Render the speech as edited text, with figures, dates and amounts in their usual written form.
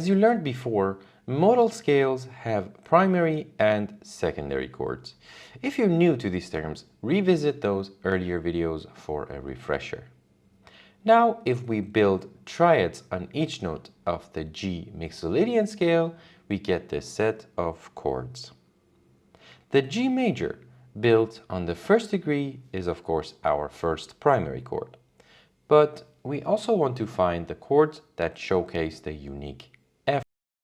As you learned before, modal scales have primary and secondary chords. If you're new to these terms, revisit those earlier videos for a refresher. Now, if we build triads on each note of the G Mixolydian scale, we get this set of chords. The G major, built on the first degree, is of course our first primary chord. But we also want to find the chords that showcase the unique